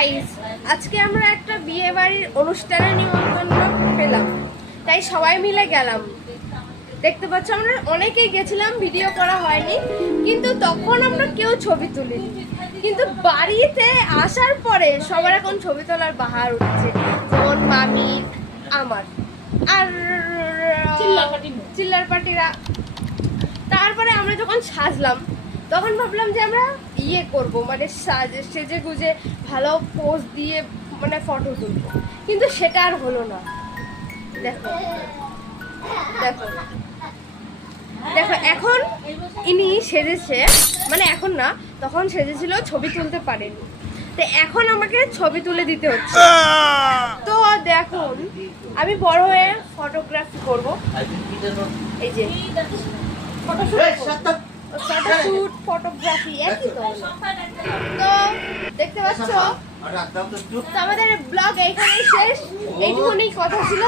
Guys, আজকে আমরা একটা বিয়ে বাড়ির অনুষ্ঠানে নিমন্ত্রণ পেলাম, তাই সবাই মিলে গেলাম। দেখতে পাচ্ছ আমরা অনেকেই গেছিলাম, ভিডিও করা হয়নি, কিন্তু তখন আমরা কেউ ছবি তুলিনি। কিন্তু বাড়িতে আসার পরে সবার এখন ছবি তোলার বাহার উঠছে, যেমন মামির, আমার আর চিল্লার পার্টিরা। তারপরে আমরা যখন সাজলাম তখন ভাবলাম যে আমরা করব, মানে সেজে গুজে ভালো পোজ দিয়ে মানে ফটো তুলবো, কিন্তু সেটা আর হলো না। দেখো দেখো দেখো, এখন ইনি সেজেছে, মানে এখন না, তখন সেজেছিল, ছবি তুলতে পারেনি, তো এখন আমাকে ছবি তুলে দিতে হচ্ছে। তো দেখুন, আমি বড় হয়ে ফটোগ্রাফি করব, এই যে ফটোশুট, ফটোগ্রাফি একই তো। তো দেখতে পাচ্ছ, তো আমাদের ব্লগ এইখানেই শেষ। এইটুকুনি কথা ছিল,